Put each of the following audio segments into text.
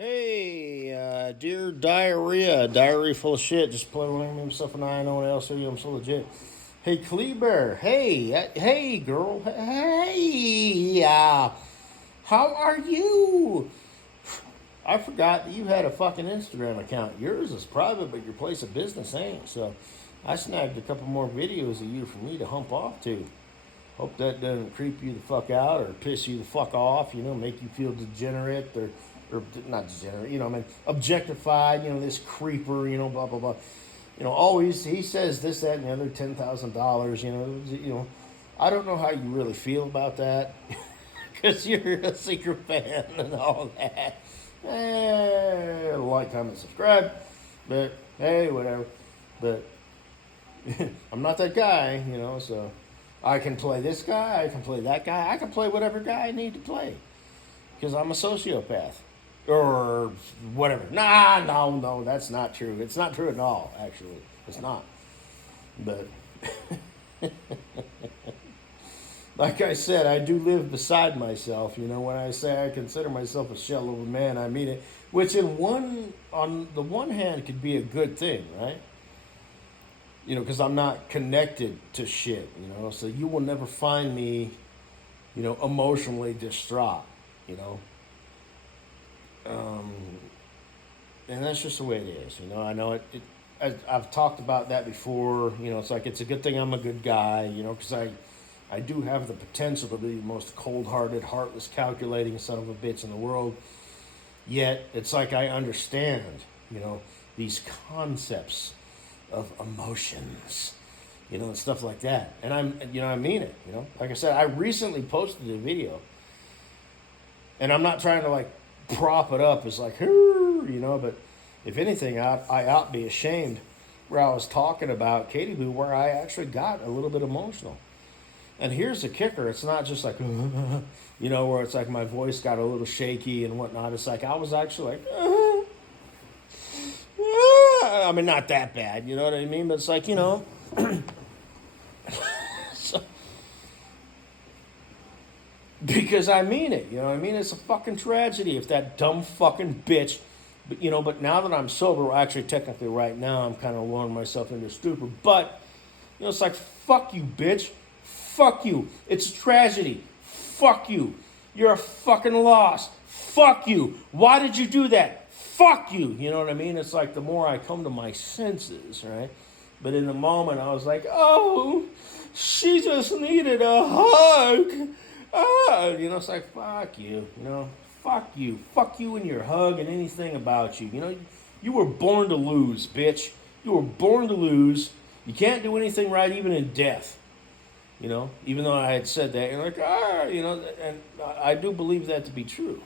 Hey, dear diary full of shit. Just playing himself and I. No one else. I'm so legit. Hey, Kleber. Hey, hey, girl. Hey, how are you? I forgot that you had a fucking Instagram account. Yours is private, but your place of business ain't. So, I snagged a couple more videos of you for me to hump off to. Hope that doesn't creep you the fuck out or piss you the fuck off, make you feel degenerate or not degenerate, I mean, objectified, this creeper, blah, blah, blah. Always, he says this, that, and the other, $10,000, I don't know how you really feel about that because you're a secret fan and all that. Like, comment, subscribe, but hey, whatever. But I'm not that guy, so I can play this guy, I can play that guy, I can play whatever guy I need to play because I'm a sociopath or whatever. No, that's not true. It's not true at all, actually. It's not. But like I said, I do live beside myself. When I say I consider myself a shell of a man, I mean it. Which, on the one hand, could be a good thing, right? Because I'm not connected to shit, so you will never find me, emotionally distraught, you know. Um, and that's just the way it is, I know I've talked about that before, it's like it's a good thing I'm a good guy, because I do have the potential to be the most cold-hearted, heartless, calculating son of a bitch in the world. Yet, it's like I understand, these concepts of emotions, and stuff like that. And I mean it, Like I said, I recently posted a video, and I'm not trying to like prop it up as like, but if anything, I ought to be ashamed where I was talking about Katie Boo, where I actually got a little bit emotional. And here's the kicker: it's not just like, where it's like my voice got a little shaky and whatnot. It's like I was actually like, I mean, not that bad, you know what I mean? But it's like, so, because I mean it, you know what I mean? It's a fucking tragedy if that dumb fucking bitch, but now that I'm sober, well, actually, technically, right now, I'm kind of lulling myself into stupor. But, it's like, fuck you, bitch. Fuck you. It's a tragedy. Fuck you. You're a fucking loss. Fuck you. Why did you do that? Fuck you. You know what I mean? It's like the more I come to my senses, right? But in the moment, I was like, oh, she just needed a hug. It's like, fuck you. Fuck you. Fuck you and your hug and anything about you. You were born to lose, bitch. You were born to lose. You can't do anything right even in death. Even though I had said that, you're like, and I do believe that to be true.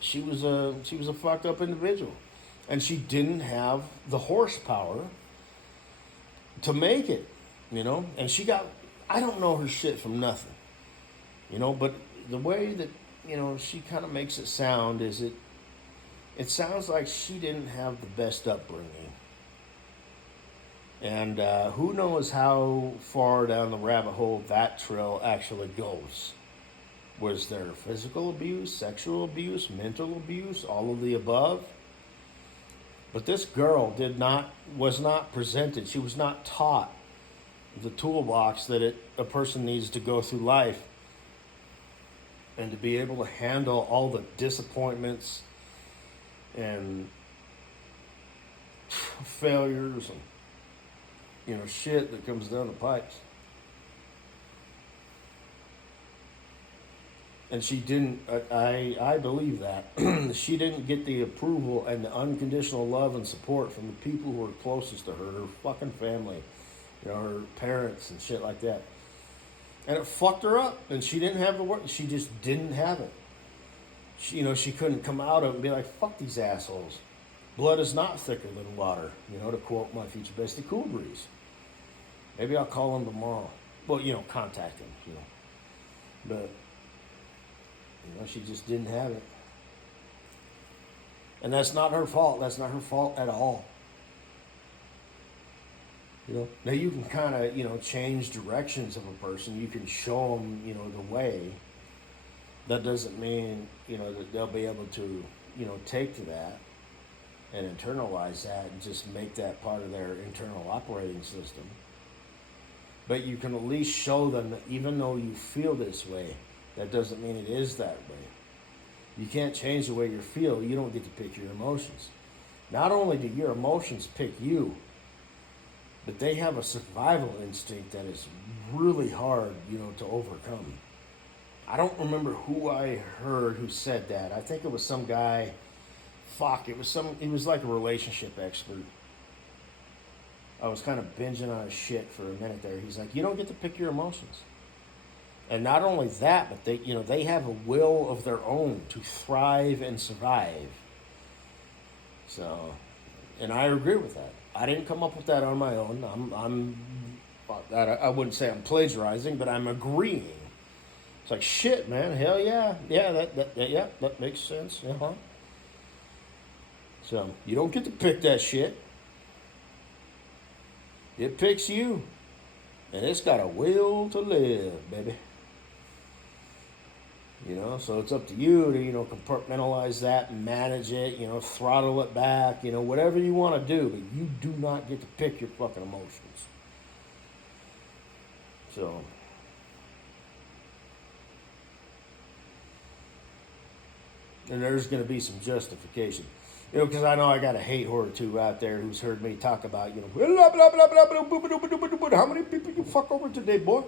She was a fucked up individual, and she didn't have the horsepower to make it, And I don't know her shit from nothing, But the way that she kind of makes it sound is it sounds like she didn't have the best upbringing. And who knows how far down the rabbit hole that trail actually goes. Was there physical abuse, sexual abuse, mental abuse, all of the above? But this girl was not presented. She was not taught the toolbox that a person needs to go through life and to be able to handle all the disappointments and failures and shit that comes down the pipes. And she didn't, I believe that. She didn't get the approval and the unconditional love and support from the people who were closest to her fucking family, her parents and shit like that. And it fucked her up, and she didn't have the work. She just didn't have it. She couldn't come out of it and be like, fuck these assholes. Blood is not thicker than water, to quote my future bestie, Cool Breeze. Maybe I'll call him tomorrow. Well, contact him, But, she just didn't have it. And that's not her fault. That's not her fault at all. Now you can kind of, change directions of a person. You can show them, the way. That doesn't mean, that they'll be able to take to that and internalize that and just make that part of their internal operating system. But you can at least show them that even though you feel this way, that doesn't mean it is that way. You can't change the way you feel. You don't get to pick your emotions. Not only do your emotions pick you, but they have a survival instinct that is really hard, to overcome. I don't remember who I heard who said that. I think it was some guy. He was like a relationship expert. I was kind of binging on his shit for a minute there. He's like, you don't get to pick your emotions. And not only that, but they have a will of their own to thrive and survive. So, and I agree with that. I didn't come up with that on my own. I wouldn't say I'm plagiarizing, but I'm agreeing. It's like, shit, man. Hell yeah. Yeah, that makes sense. Uh-huh. So, you don't get to pick that shit. It picks you. And it's got a will to live, baby. So it's up to you to, compartmentalize that and manage it, throttle it back, whatever you want to do. But you do not get to pick your fucking emotions. So, and there's going to be some justification. Because I know I got a hate whore or two out there who's heard me talk about, blah, blah, blah, blah, how many people you fuck over today, boy?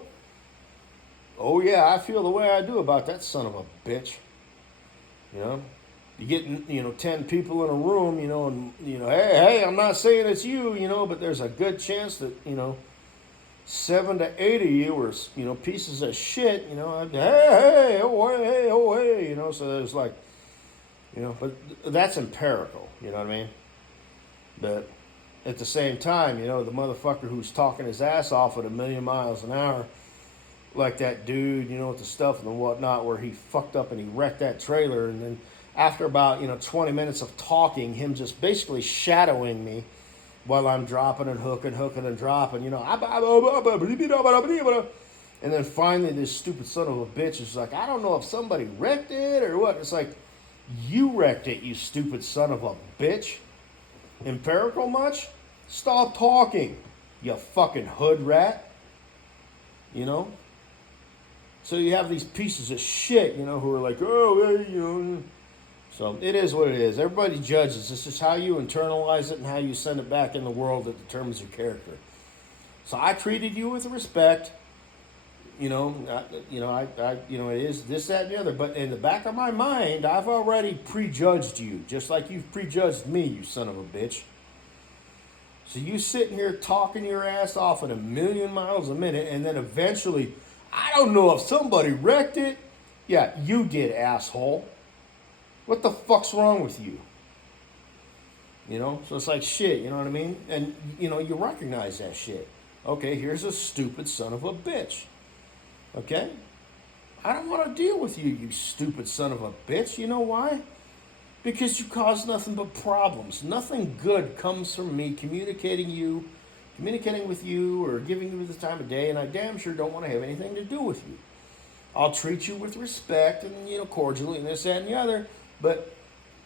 Oh, yeah, I feel the way I do about that son of a bitch. You get, 10 people in a room, and, hey, I'm not saying it's you, but there's a good chance that, 7 to 8 of you are, pieces of shit, hey, oh, hey, so there's like, but that's empirical, you know what I mean? But at the same time, the motherfucker who's talking his ass off at 1,000,000 miles an hour, like that dude, with the stuff and whatnot, where he fucked up and he wrecked that trailer, and then after about, 20 minutes of talking, him just basically shadowing me while I'm dropping and hooking and dropping, and then finally this stupid son of a bitch is like, I don't know if somebody wrecked it or what. It's like, you wrecked it, you stupid son of a bitch. Empirical much? Stop talking, you fucking hood rat. So you have these pieces of shit, who are like, oh, hey, So it is what it is. Everybody judges. This is how you internalize it and how you send it back in the world that determines your character. So I treated you with respect. It is this, that, and the other. But in the back of my mind, I've already prejudged you, just like you've prejudged me, you son of a bitch. So you sitting here talking your ass off at 1,000,000 miles a minute, and then eventually, I don't know if somebody wrecked it. Yeah, you did, asshole. What the fuck's wrong with you? So it's like shit, you know what I mean? And, you recognize that shit. Okay, here's a stupid son of a bitch. Okay? I don't want to deal with you, you stupid son of a bitch. You know why? Because you cause nothing but problems. Nothing good comes from me communicating with you or giving you the time of day, and I damn sure don't want to have anything to do with you. I'll treat you with respect and, cordially and this, that, and the other, but,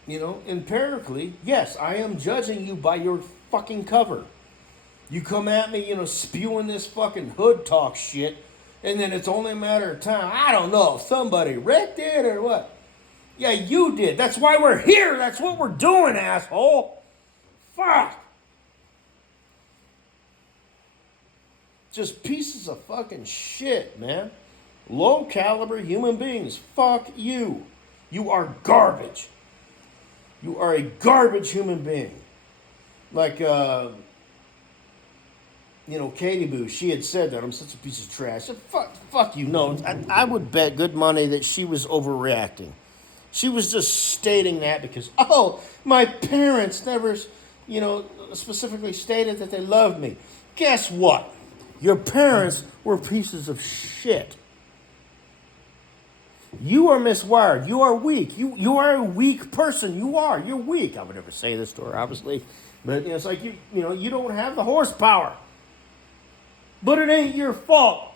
empirically, yes, I am judging you by your fucking cover. You come at me, spewing this fucking hood talk shit, and then it's only a matter of time. I don't know if somebody wrecked it or what. Yeah, you did. That's why we're here. That's what we're doing, asshole. Fuck. Just pieces of fucking shit, man. Low caliber human beings. Fuck you. You are garbage. You are a garbage human being. Like, Katie Boo, she had said that I'm such a piece of trash. I said, fuck you. No, I would bet good money that she was overreacting. She was just stating that because, my parents never, specifically stated that they loved me. Guess what? Your parents were pieces of shit. You are miswired. You are weak. You are a weak person. You're weak. I would never say this to her, obviously. But it's like, you don't have the horsepower. But it ain't your fault.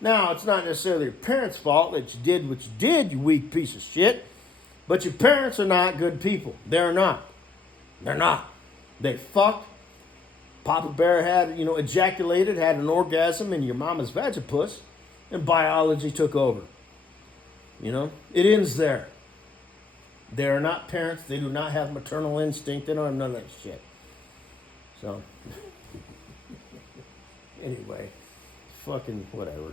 Now, it's not necessarily your parents' fault that you did what you did, you weak piece of shit. But your parents are not good people. They're not. They're not. They fucked. Papa Bear had, ejaculated, had an orgasm in your mama's vagipus, and biology took over. It ends there. They are not parents. They do not have maternal instinct. They don't have none of that shit. So, anyway, fucking whatever.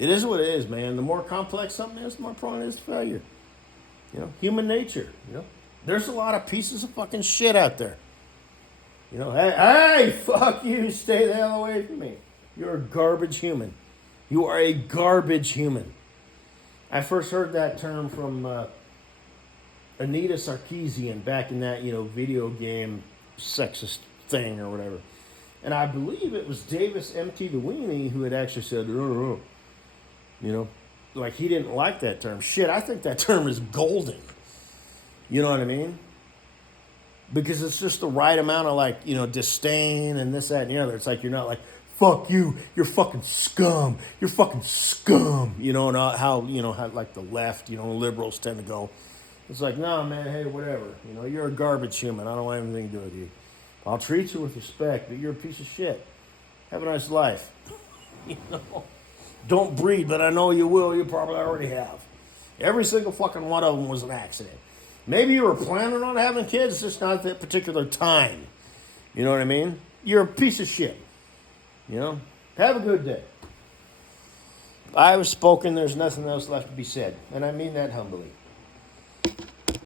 It is what it is, man. The more complex something is, the more prone it is to failure. Human nature. There's a lot of pieces of fucking shit out there. Hey, fuck you. Stay the hell away from me. You're a garbage human. You are a garbage human. I first heard that term from Anita Sarkeesian back in that, video game sexist thing or whatever. And I believe it was Davis M.T. the Weenie who had actually said, like he didn't like that term. Shit, I think that term is golden. You know what I mean? Because it's just the right amount of disdain and this, that, and the other. It's like you're not like, fuck you, you're fucking scum. You're fucking scum. And how like the left, liberals tend to go. It's like, nah, man, hey, whatever. You're a garbage human. I don't want anything to do with you. I'll treat you with respect, but you're a piece of shit. Have a nice life. Don't breed, but I know you will. You probably already have. Every single fucking one of them was an accident. Maybe you were planning on having kids, just not at that particular time. You know what I mean? You're a piece of shit. Have a good day. I have spoken. There's nothing else left to be said. And I mean that humbly.